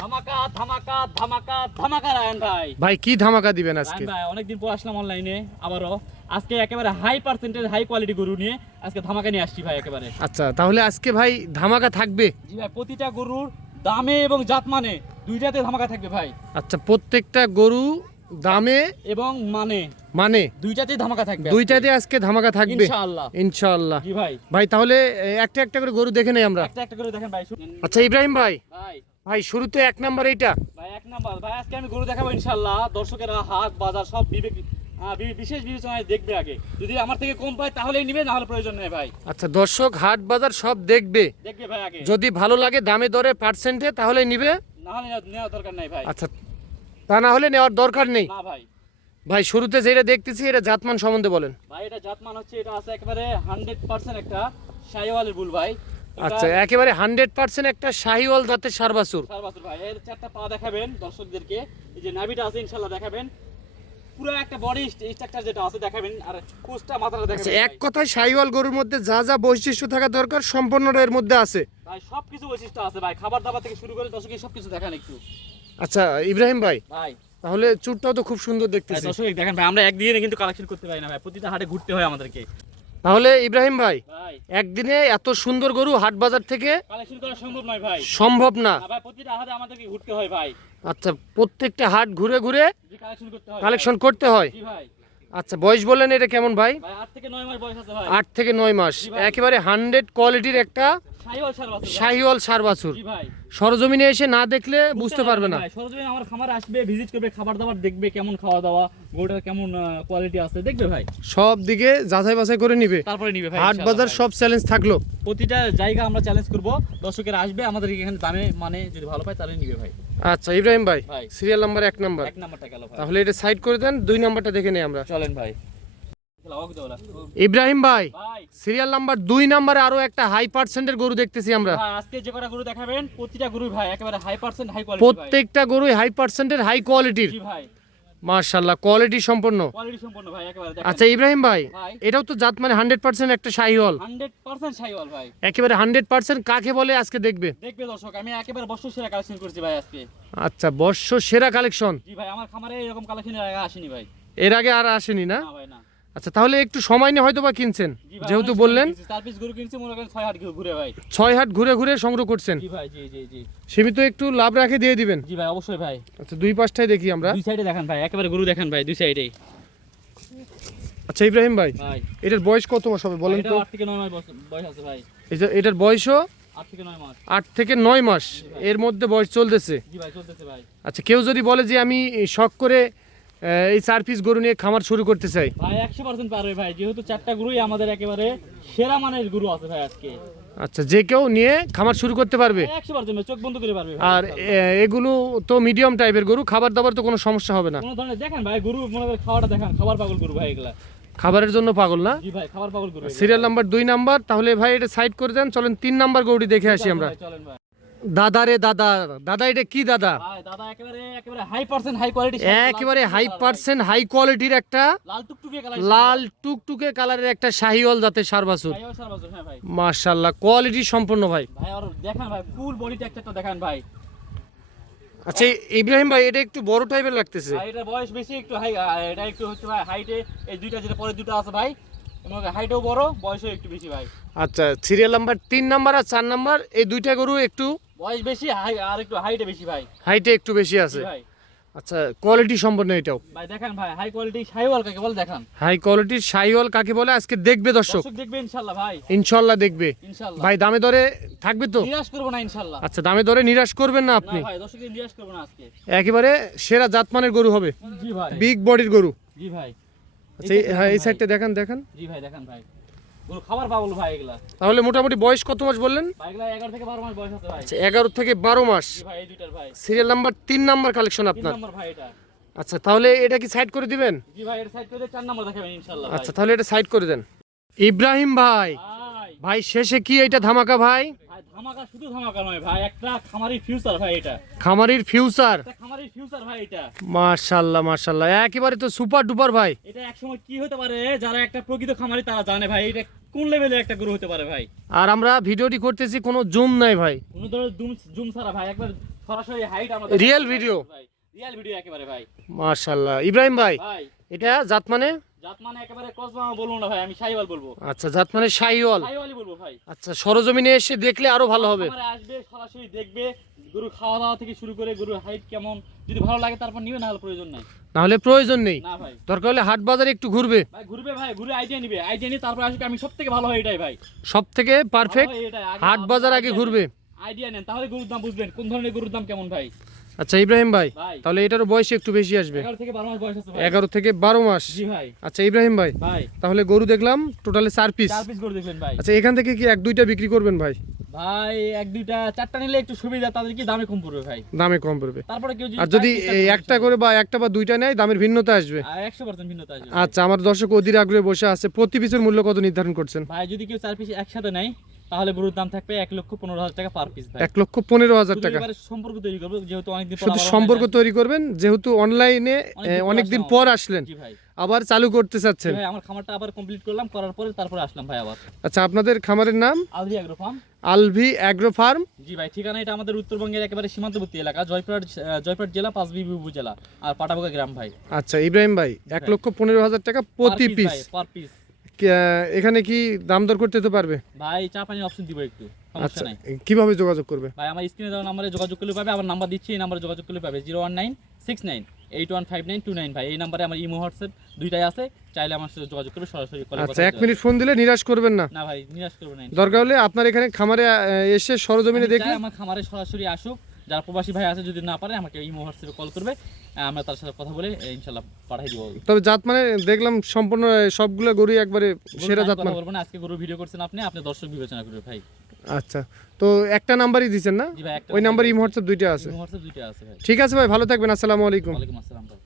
ধামাকা ধামাকা ধামাকা ধামাকা রায়ন ভাই। ভাই কি ধামাকা দিবেন আজকে? ভাই অনেকদিন পর আসলাম অনলাইনে আবারও। আজকে একেবারে হাই পার্সেন্টেজ হাই কোয়ালিটি গরু নিয়ে আজকে ধামাকা নিয়ে আসছি ভাই একেবারে। আচ্ছা তাহলে আজকে ভাই ধামাকা থাকবে? জি ভাই, প্রতিটা গরুর দামে এবং জাতমানে দুইটাতে ধামাকা থাকবে ভাই। আচ্ছা প্রত্যেকটা গরু দামে এবং মানে দুইটাতেই ধামাকা থাকবে। দুইটাতে আজকে ধামাকা থাকবে ইনশাআল্লাহ। ইনশাআল্লাহ। জি ভাই। ভাই তাহলে একটা একটা করে গরু দেখে নেই আমরা। একটা একটা করে দেখেন ভাই। আচ্ছা ইব্রাহিম ভাই, ভাই ভাই শুরুতে এক নাম্বার এইটা। ভাই এক নাম্বার ভাই, আজকে আমি গরু দেখাবো ইনশাআল্লাহ। দর্শকেরা হাট বাজার সব বিশেষ বিবেচনায় দেখবে আগে। যদি আমার থেকে কম পায় তাহলেই নিবে, না হলে প্রয়োজন নেই ভাই। আচ্ছা দর্শক হাট বাজার সব দেখবে ভাই আগে। যদি ভালো লাগে দামে দরে পার্সেন্টে তাহলে নিবে, না হলে নেওয়ার দরকার নাই ভাই। আচ্ছা তা না হলে নেওয়ার দরকার নেই। না ভাই। ভাই শুরুতে যেটা দেখতেছি এটা জাতমান সম্বন্ধে বলেন। ভাই এটা জাতমান হচ্ছে, এটা আছে একেবারে 100% একটা শাহিওয়ালের বুল ভাই। আচ্ছা একেবারে 100% একটা শাহিওয়াল জাতের ষাঁড় বাছুর ভাই। এর চারটা পা দেখাবেন দর্শকদেরকে, এই যে নাভিটা আছে ইনশাআল্লাহ দেখাবেন, পুরো একটা বডি স্ট্রাকচার যেটা আছে দেখাবেন, আর কোস্টা মাথাটা দেখাবেন। আচ্ছা এক কথায় শাহিওয়াল গরুর মধ্যে যা যা বৈশিষ্ট্য থাকা দরকার সম্পূর্ণটা এর মধ্যে আছে ভাই। সবকিছু বৈশিষ্ট্য আছে ভাই, খাবার দাবার থেকে শুরু করে দর্শককে সবকিছু দেখান একটু। আচ্ছা ইব্রাহিম ভাই, ভাই তাহলে চুটটাও তো খুব সুন্দর দেখতেছি। দর্শক দেখেন ভাই, আমরা একদিনে কিন্তু কালেকশন করতে পারি না ভাই, প্রতিটা হাটে ঘুরতে হয় আমাদেরকে। তাহলে ইব্রাহিম ভাই ভাই একদিনে এত সুন্দর গরু হাট বাজার থেকে কালেকশন করা সম্ভব নয় ভাই। সম্ভব না। ভাই প্রতিটা হাটে আমাদেরকে ঘুরতে হয় ভাই। আচ্ছা প্রত্যেকটা হাট ঘুরে ঘুরে কালেকশন করতে হয়, কালেকশন করতে হয়। জি ভাই। আচ্ছা বয়স বললেন এটা কেমন ভাই? ভাই 8 থেকে 9 মাস বয়স আছে ভাই। 8 থেকে 9 মাস, একেবারে 100 কোয়ালিটির একটা শাহিওয়াল ষাঁড় বাছুর ভাই। শাহিওয়াল ষাঁড় বাছুর। জি ভাই। সরজমিনে এসে না দেখলে বুঝতে পারবে না। ভাই সরজমিনে আমার খামার আসবে, ভিজিট করবে, খাবার দাবার দেখবে, কেমন খাওয়া দাওয়া, গরুটার কেমন কোয়ালিটি আছে দেখবে ভাই। সব দিকে যাচাই বাছাই করে নিবে, তারপরে নিবে ভাই। হাট বাজার ইনশাআল্লাহ সব চ্যালেঞ্জ থাকলো। ভাই। প্রতিটা জায়গা আমরা চ্যালেঞ্জ করব, দর্শকেরা আসবে আমাদের এখানে দামে মানে যদি ভালো পায় তাহলে নিবে ভাই। আচ্ছা ইব্রাহিম ভাই ভাই। সিরিয়াল নাম্বার 1 নাম্বার, এক নাম্বারটা গেল ভাই। তাহলে এটা সাইড করে দেন, 2 নাম্বারটা দেখে নেই আমরা। চলেন ভাই। ইব্রাহিম ভাই ভাই সিরিয়াল নাম্বার 2 নাম্বারে আরো একটা হাই পার্সেন্টের গরু দেখতেছি আমরা। ভাই আজকে যে কটা গরু দেখাবেন প্রতিটা গরু ভাই একেবারে হাই পার্সেন্ট হাই কোয়ালিটি ভাই। প্রত্যেকটা গরুই হাই পার্সেন্টের হাই কোয়ালিটির। জি ভাই। মাশাআল্লাহ কোয়ালিটি সম্পন্ন। কোয়ালিটি সম্পন্ন ভাই একেবারে দেখেন। আচ্ছা ইব্রাহিম ভাই ভাই। এটাও তো জাত মানে 100% একটা শাহিওয়াল, 100% শাহিওয়াল ভাই। একেবারে 100% কাকে বলে আজকে দেখবে। দেখবে দর্শক, আমি একেবারে বর্ষ সেরা কালেকশন করছি ভাই আজকে। আচ্ছা বর্ষ সেরা কালেকশন। জি ভাই, আমার খামারে এরকম কালেকশন এর আগে আসেনি ভাই। এর আগে আর আসেনি না? না ভাই না। আচ্ছা তাহলে একটু সময় নিয়ে হয়তো বা কিনছেন, জি ভাই, যেহেতু অনেক বললেন সময় কিনছি, 4 পিস গরু কিনছি মনে করেন 6 হাট ঘুরে ভাই। 6 হাট ঘুরে ঘুরে সংগ্রহ করছেন। জি ভাই। জি জি জি। সীমিত একটু লাভ রাখে দিয়ে দিবেন। জি ভাই অবশ্যই ভাই। আচ্ছা দুই পাশটাই দেখি আমরা। দুই সাইডে দেখেন ভাই, একেবারে গরু দেখেন ভাই দুই সাইডেই। আচ্ছা ইব্রাহিম ভাই ভাই এটার বয়স কত মাস হবে বলেন এটা তো? 8 থেকে 9 মাস বয়স আছে ভাই। এটার বয়সও 8 থেকে 9 মাস। 8 থেকে 9 মাস এর মধ্যে বয়স চলতেছে। জি ভাই চলতেছে ভাই। আচ্ছা কেউ যদি বলে যে আমি শখ করে এই 4 পিস গরু নিয়ে খামার শুরু করতে চাই, ভাই 100% পারবে ভাই, যেহেতু চারটা গরুই আমাদের একেবারে সেরা মানের গরু আছে ভাই আজকে। আচ্ছা যে কেউ নিয়ে খামার শুরু করতে পারবে। 100% চোখ বন্ধ করে পারবে ভাই। আর এগুলো তো মিডিয়াম টাইপের গরু, খাবার দাবার তো কোনো সমস্যা হবে না। কোন ধরনের দেখেন ভাই গরু মনে করে খাওয়াটা দেখেন, খাবার পাগল গরু ভাই এগুলা। খাবারের জন্য পাগল না? জি ভাই খাবার পাগল গরু। সিরিয়াল নাম্বার 2 নাম্বার, তাহলে ভাই এটা সাইড করে দেন, চলেন 3 নাম্বার গরুটি দেখে আসি আমরা। চলেন ভাই। দাদা রে দাদা, দাদা এটা কি দাদা? ভাই দাদা একেবারে হাই পার্সেন্ট হাই কোয়ালিটি, একেবারে হাই পার্সেন্ট হাই কোয়ালিটির একটা লাল টুকটুকে কালার, লাল টুকটুকে কালারের একটা শাহিওয়াল জাতের ষাঁড় বাছুর। ভাই ওসার বাজু। হ্যাঁ ভাই। মাশাআল্লাহ কোয়ালিটি সম্পন্ন ভাই। ভাই আর দেখেন ভাই ফুল বডি টেক্সচারটা দেখেন ভাই। আচ্ছা ইব্রাহিম ভাই এটা একটু বড় টাইপের লাগতেছে। ভাই এটা বয়স বেশি একটু হাই, এটা একটু হচ্ছে ভাই হাইটে এই দুইটা যেটা পরে দুটো আছে ভাই, এবং হাইটেও বড় বয়সও একটু বেশি ভাই। আচ্ছা সিরিয়াল নাম্বার 3 নাম্বার আর 4 নাম্বার এই দুইটা গরু একটু বয়স বেশি আর একটু হাইটে বেশি ভাই। হাইটে একটু বেশি আছে। জি ভাই। আচ্ছা কোয়ালিটি সম্পন্ন এটাও। ভাই দেখেন ভাই হাই কোয়ালিটি শাহিওয়াল কাকে বলে দেখেন। হাই কোয়ালিটির শাহিওয়াল কাকে বলে আজকে দেখবে দর্শক। দর্শক দেখবে ইনশাআল্লাহ ভাই। ইনশাআল্লাহ দেখবে। ইনশাআল্লাহ ভাই দামে দরে থাকবে তো? নিরাশ করব না ইনশাআল্লাহ। আচ্ছা দামে দরে নিরাশ করবেন না না আপনি? ভাই দর্শককে নিরাশ করব না আজকে। একেবারে সেরা জাতমানের গরু হবে, জি ভাই। বিগ বডির গরু। জি ভাই। আচ্ছা এই সাইডটা দেখেন দেখেন। জি ভাই দেখেন ভাই গরু খাবার পাগল ভাই এগুলা। তাহলে মোটামুটি বয়স কত মাস বললেন? ভাই এগুলা 11 থেকে 12 মাস বয়স আছে ভাই। আচ্ছা 11 থেকে 12 মাস। জি ভাই এই দুইটার ভাই। সিরিয়াল নাম্বার 3 নাম্বার কালেকশন 3 আপনার। নম্বর ভাই এটা। আচ্ছা তাহলে এটা কি সাইড করে দিবেন? জি ভাই এর সাইড করে 4 নম্বর দেখাবেন ইনশাআল্লাহ ভাই। আচ্ছা তাহলে এটা সাইড করে দেন। ইব্রাহিম ভাই ভাই ভাই শেষে কি এটা ধামাকা ভাই? ভাই ধামাকা শুধু ধামাকা নয় ভাই, একটা খামারির ফিউচার ভাই এটা। খামারির ফিউচার। একটা খামারির ফিউচার ভাই এটা। মাশাআল্লাহ মাশাআল্লাহ একেবারে তো সুপার ডুপার ভাই। এটা একসময় কি হতে পারে যারা একটা প্রকৃত খামারি তারা জানে ভাই এটা কোন লেভেলের একটা গরু হতে পারে ভাই। আর আমরা ভিডিওটি করতেছি কোনো জুম নাই ভাই। কোনো ধরনের জুম ছাড়া ভাই একবার সরাসরি হাইট আমরা Real video? ভাই রিয়েল ভিডিও একেবারে ভাই। মাশাআল্লাহ। ইব্রাহিম ভাই, ভাই এটা জাত মানে? জাত মানে একেবারে কসবা বলবো না ভাই, আমি শাহিওয়াল বলবো। আচ্ছা, জাত মানে শাহিওয়াল। শাহিওয়ালই বলবো ভাই। আচ্ছা, সরজমিনে এসে দেখলে আরো ভালো হবে। আমার আসবে, সরাসরি দেখবে, গরু খাওয়া দাওয়া থেকে শুরু করে গরুর হাইট কেমন, যদি ভালো লাগে তারপর নিবে, না হলে প্রয়োজন নাই। না হলে প্রয়োজন নেই। না ভাই, দরকার হলে হাট বাজারে একটু ঘুরবে। ভাই ঘুরবে ভাই, ঘুরে আইডিয়া নিবে, আইডিয়া নিয়ে তারপর আসবে। আমি সব থেকে ভালো হয় এটাই ভাই, সব থেকে পারফেক্ট হাট বাজার আগে ঘুরবে। আইডিয়া নেন, তাহলে গরুর দাম বুঝবেন কোন ধরনের গরুর দাম কেমন ভাই। আচ্ছা ইব্রাহিম ভাই, ভাই তাহলে এটারও বয়স একটু বেশি আসবে। 11 থেকে 12 মাস বয়স আছে ভাই। 11 থেকে 12 মাস। জি ভাই। আচ্ছা ইব্রাহিম ভাই, ভাই তাহলে গরু দেখলাম টোটালে 4 পিস। 4 পিস গরু দেখবেন ভাই। আচ্ছা, এখান থেকে কি 1-2টা বিক্রি করবেন ভাই? ভাই 1-2টা 4টা নিলে একটু সুবিধা, তাদের কি দামে কম পড়বে ভাই। দামে কম পড়বে। তারপরে কেউ আর যদি একটা করে বা একটা বা দুইটা নেয়, দামের ভিন্নতা আসবে। 100% ভিন্নতা আসবে। আচ্ছা, আমার দর্শক অধীর আগ্রহে বসে আছে, প্রতি পিসের মূল্য কত নির্ধারণ করছেন? ভাই যদি কেউ 4 পিস একসাথে নেয় তাহলে গরুর দাম থাকবে 1,15,000 টাকা পার পিস ভাই। 1,15,000 টাকা। এবারে সম্পর্ক তৈরি করব, যেহেতু অনেকদিন পর শুধু আবার সম্পর্ক online তৈরি করবেন, যেহেতু অনলাইনে অনেকদিন পর আসলেন, জি ভাই। আবার চালু করতে চাচ্ছেন। ভাই আমার খামারটা আবার কমপ্লিট করলাম, করার পরে তারপরে আসলাম ভাই আবার। আচ্ছা, আপনাদের খামারের নাম? Alvi agro farm. Alvi agro farm. জি ভাই, ঠিকানা এটা আমাদের উত্তরবঙ্গের একেবারে সীমান্তবর্তী এলাকা, জয়পুরহাট জেলা, পাঁচবিবি উপজেলা আর পাটাবোকা গ্রাম ভাই। আচ্ছা ইব্রাহিম ভাই, 1,15,000 টাকা প্রতি পিস। Per piece. এখানে কি দাম দর করতে তো পারবে? ভাই চা পানির অপশন দিব একটু, সমস্যা আচ্ছা, নাই। কিভাবে যোগাযোগ করবে? ভাই আমার স্ক্রিনে দেওয়া নম্বরে যোগাযোগ করলে পাবে, আমার নাম্বার দিচ্ছি, এই নম্বরে যোগাযোগ করলে পাবে 01969815929 ভাই। এই নম্বরে আমার ইমো হোয়াটসঅ্যাপ দুইটাই আছে, চাইলে আমার সাথে যোগাযোগ করবে, সরাসরি কলে আচ্ছা, 1 মিনিট ফোন দিলে নিরাশ করবেন না? না ভাই, নিরাশ করবে না। দরকার হলে আপনার এখানে খামারে এসে সরজমিনে আমি দেখলে। চাই আমার খামারে সরাসরি আসুক, যারা প্রবাসী ভাই আছে যদি না পারে আমাকে ইমো হোয়াটসঅ্যাপে কল করবে, আমরা তার সাথে কথা বলে ইনশাআল্লাহ পাঠিয়ে দিব। তবে জাত মানে দেখলাম সম্পূর্ণ সবগুলো গরুই একবারে সেরা জাত মানে। কথা বলবো না, আজকে গরু ভিডিও করছেন আপনি, আপনি দর্শক বিবেচনা করবে ভাই। আচ্ছা, তো একটা নাম্বারই দিচ্ছেন না? জি ভাই, একটা ওই নাম্বার ইমো হোয়াটসঅ্যাপ দুইটা আছে। ইমো হোয়াটসঅ্যাপ দুইটা আছে ভাই। ঠিক আছে ভাই, ভালো থাকবেন। আসসালামু আলাইকুম। ওয়ালাইকুম আসসালাম ভাই।